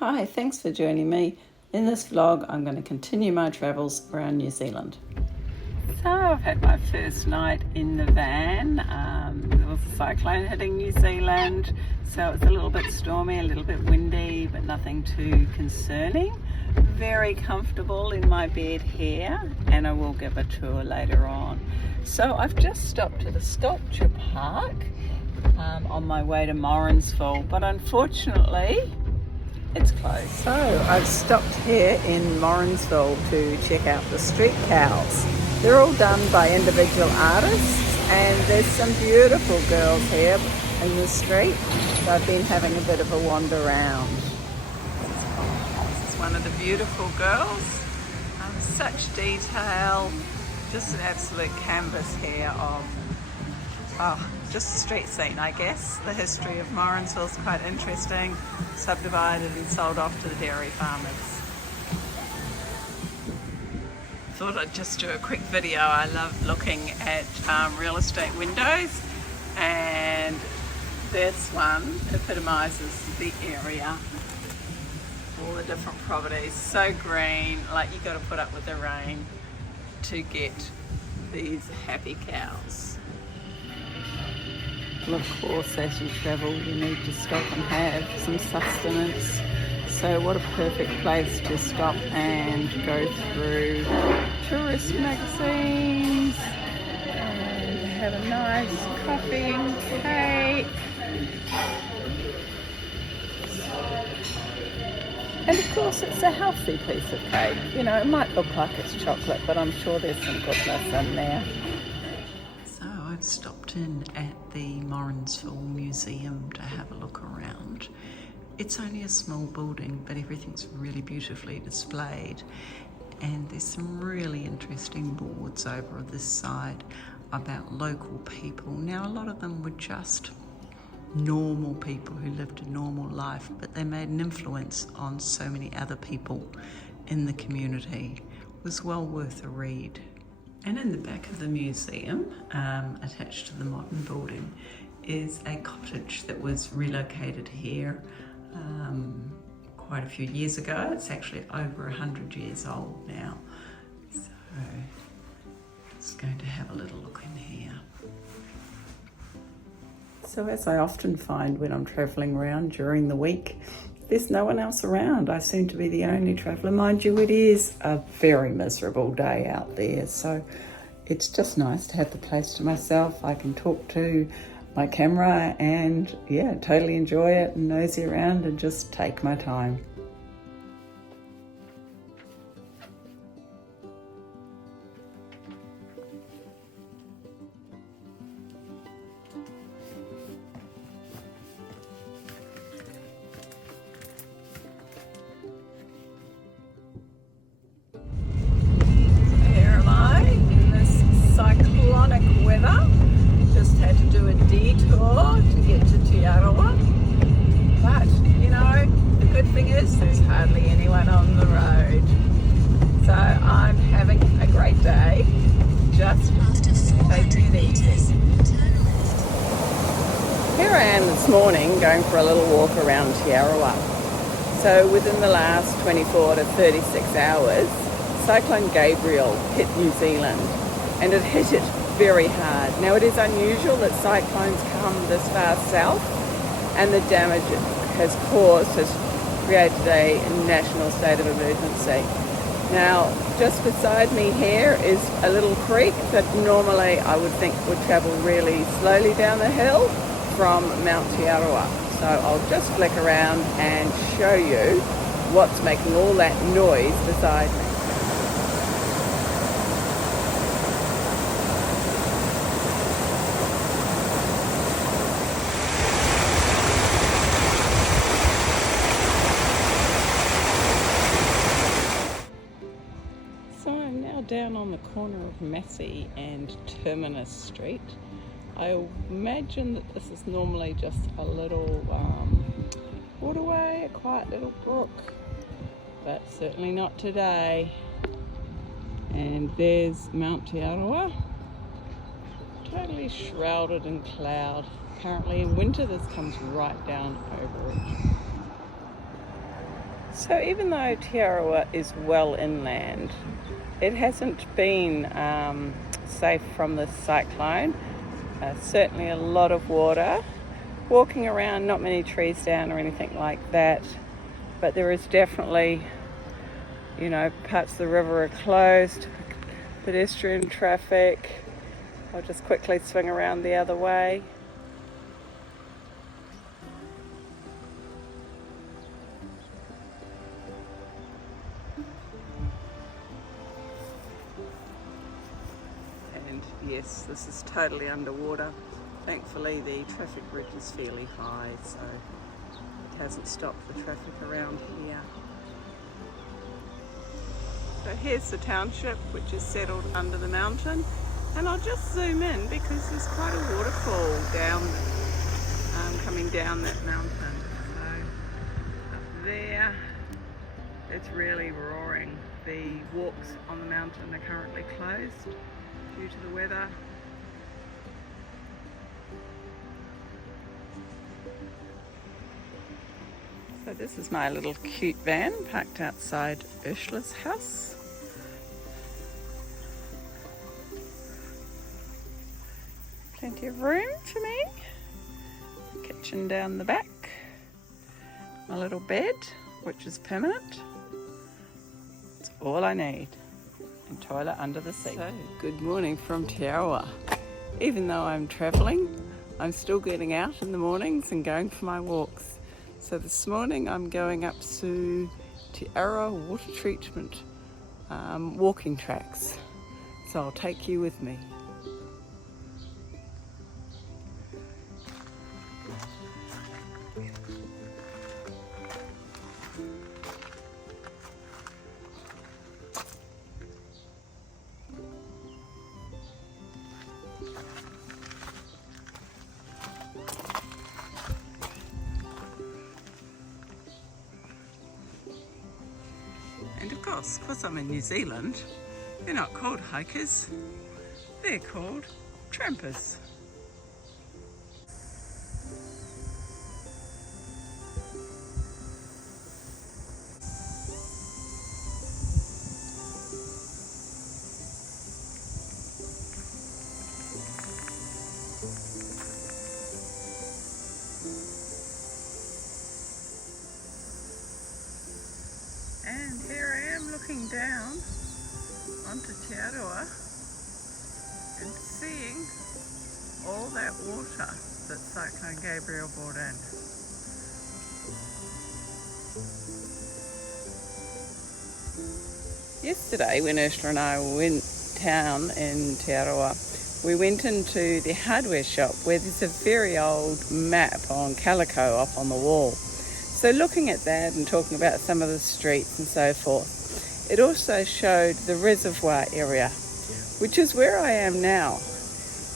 Hi, thanks for joining me. In this vlog, I'm going to continue my travels around New Zealand. So I've had my first night in the van. There was a cyclone hitting New Zealand, so it's a little bit stormy, a little bit windy, but nothing too concerning. Very comfortable in my bed here, and I will give a tour later on. So I've just stopped at a sculpture park on my way to Morrinsville, but unfortunately it's closed. So I've stopped here in Morrinsville to check out the street cows. They're all done by individual artists, and there's some beautiful girls here in the street. So I've been having a bit of a wander around. This is one of the beautiful girls. Such detail, just an absolute canvas here of just a street scene, I guess. The history of Morrinsville is quite interesting. Subdivided and sold off to the dairy farmers. Thought I'd just do a quick video. I love looking at real estate windows, and this one epitomizes the area. All the different properties, so green, like you got to put up with the rain to get these happy cows. Of course, as you travel, you need to stop and have some sustenance. So what a perfect place to stop and go through tourist magazines and have a nice coffee and cake. And of course, it's a healthy piece of cake. You know, it might look like it's chocolate, but I'm sure there's some goodness in there. I've stopped in at the Morrinsville Museum to have a look around. It's only a small building, but everything's really beautifully displayed, and there's some really interesting boards over this side about local people. Now, a lot of them were just normal people who lived a normal life, but they made an influence on so many other people in the community. It was well worth a read. And in the back of the museum, attached to the modern building, is a cottage that was relocated here quite a few years ago. It's actually over 100 years old now. So, just going to have a little look in here. So as I often find when I'm travelling around during the week, there's no one else around. I seem to be the only traveller. Mind you, it is a very miserable day out there, so it's just nice to have the place to myself. I can talk to my camera and totally enjoy it and nosy around and just take my time. Cyclonic weather. Just had to do a detour to get to Te Aroha. But, you know, the good thing is there's hardly anyone on the road. So I'm having a great day. Just taking it easy. Here I am this morning going for a little walk around Te Aroha. So within the last 24 to 36 hours, Cyclone Gabrielle hit New Zealand, and it hit it very hard. Now, it is unusual that cyclones come this far south, and the damage it has caused has created a national state of emergency. Now, just beside me here is a little creek that normally I would think would travel really slowly down the hill from Mount Te Aroha. So I'll just flick around and show you what's making all that noise beside me. Down on the corner of Massey and Terminus Street. I imagine that this is normally just a little waterway, a quiet little brook, but certainly not today. And there's Mount Te Aroha, totally shrouded in cloud. Apparently in winter this comes right down over it. So even though Te Aroha is well inland, it hasn't been safe from the cyclone. Certainly a lot of water. Walking around, not many trees down or anything like that, but there is definitely, parts of the river are closed, pedestrian traffic. I'll just quickly swing around the other way. And yes, this is totally underwater. Thankfully the traffic bridge is fairly high, so it hasn't stopped the traffic around here. So here's the township, which is settled under the mountain, and I'll just zoom in because there's quite a waterfall down, coming down that mountain. So up there, it's really roaring. The walks on the mountain are currently closed due to the weather. So this is my little cute van parked outside Ursula's house. Plenty of room for me. Kitchen down the back. My little bed, which is permanent. It's all I need. And toilet under the seat. So, good morning from Te Aroha. Even though I'm travelling, I'm still getting out in the mornings and going for my walks. So this morning I'm going up to Te Aroha water treatment walking tracks. So I'll take you with me. And of course, because I'm in New Zealand, they're not called hikers, they're called trampers. And here I am looking down onto Te Aroha and seeing all that water that Cyclone Gabrielle brought in. Yesterday when Ursula and I went down in Te Aroha, we went into the hardware shop where there's a very old map on calico up on the wall. So looking at that and talking about some of the streets and so forth, it also showed the reservoir area, which is where I am now.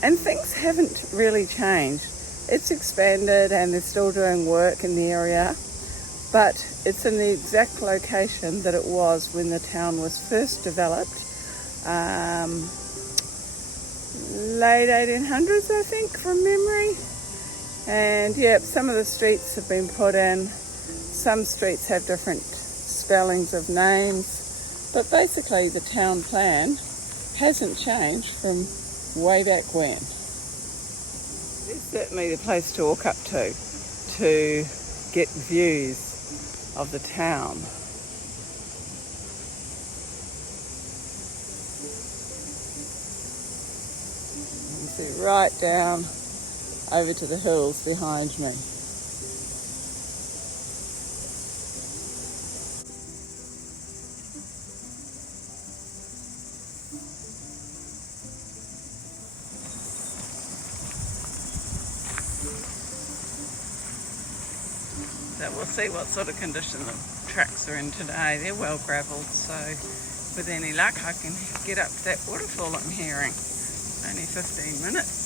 And things haven't really changed. It's expanded and they're still doing work in the area, but it's in the exact location that it was when the town was first developed, late 1800s I think from memory. And yeah, some of the streets have been put in. Some streets have different spellings of names, but basically the town plan hasn't changed from way back when. It's certainly the place to walk up to get views of the town. You can see right down over to the hills behind me. So we'll see what sort of condition the tracks are in today. They're well gravelled, so with any luck I can get up to that waterfall I'm hearing. Only 15 minutes.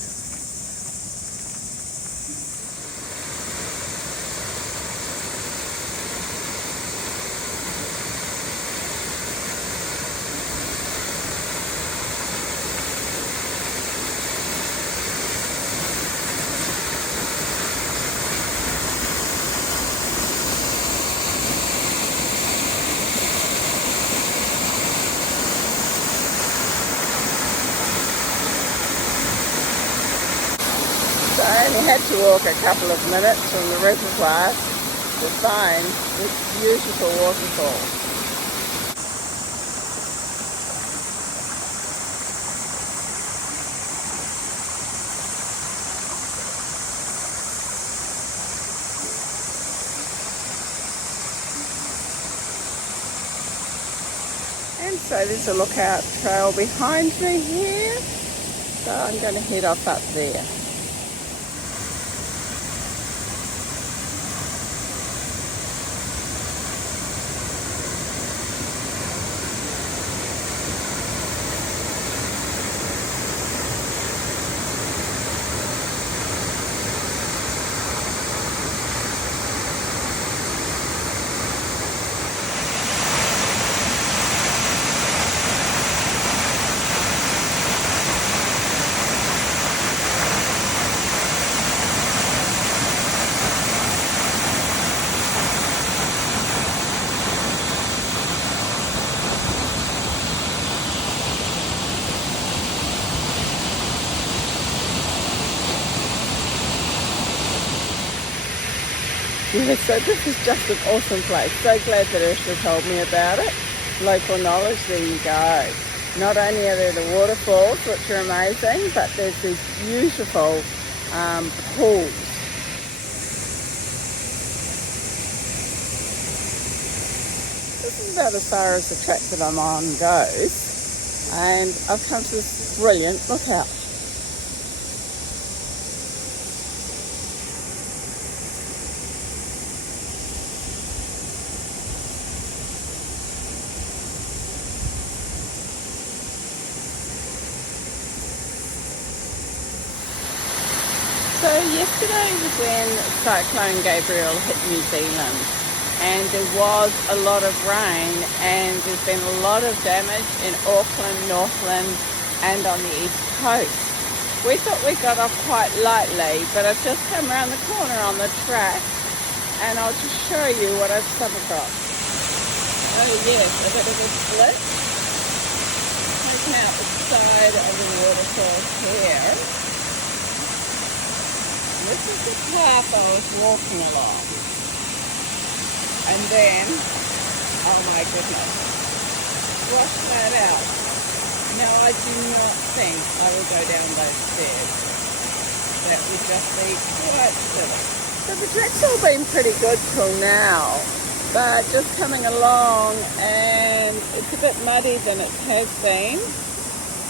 had to walk a couple of minutes from the reservoir to find this beautiful waterfall. And so there's a lookout trail behind me here, so I'm going to head off up there. Yeah, so this is just an awesome place. So glad that Ursula told me about it. Local knowledge, there you go. Not only are there the waterfalls, which are amazing, but there's these beautiful pools. This is about as far as the track that I'm on goes, and I've come to this brilliant lookout. So yesterday was when Cyclone Gabrielle hit New Zealand, and there was a lot of rain, and there's been a lot of damage in Auckland, Northland and on the east coast. We thought we got off quite lightly, but I've just come around the corner on the track and I'll just show you what I've come across. Oh yes, a bit of a split. Taking out the side of the waterfall here. This is the path I was walking along. And then, oh my goodness, wash that out. Now I do not think I will go down those stairs. That would just be quite silly. So the track's all been pretty good till now, but just coming along, and it's a bit muddy than it has been.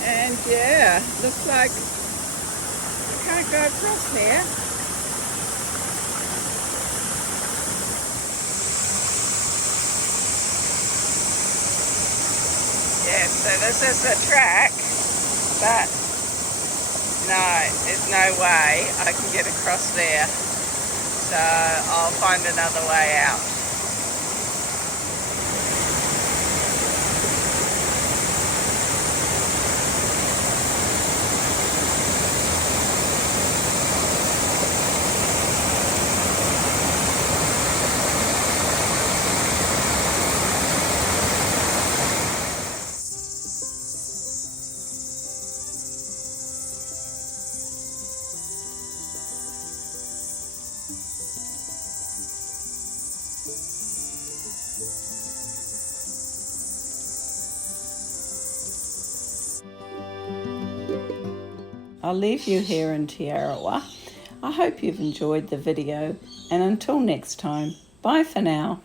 And yeah, looks like I can't go across here. Yeah, so this is the track, but no, there's no way I can get across there. So I'll find another way out. I'll leave you here in Te Aroha. I hope you've enjoyed the video, and until next time, bye for now.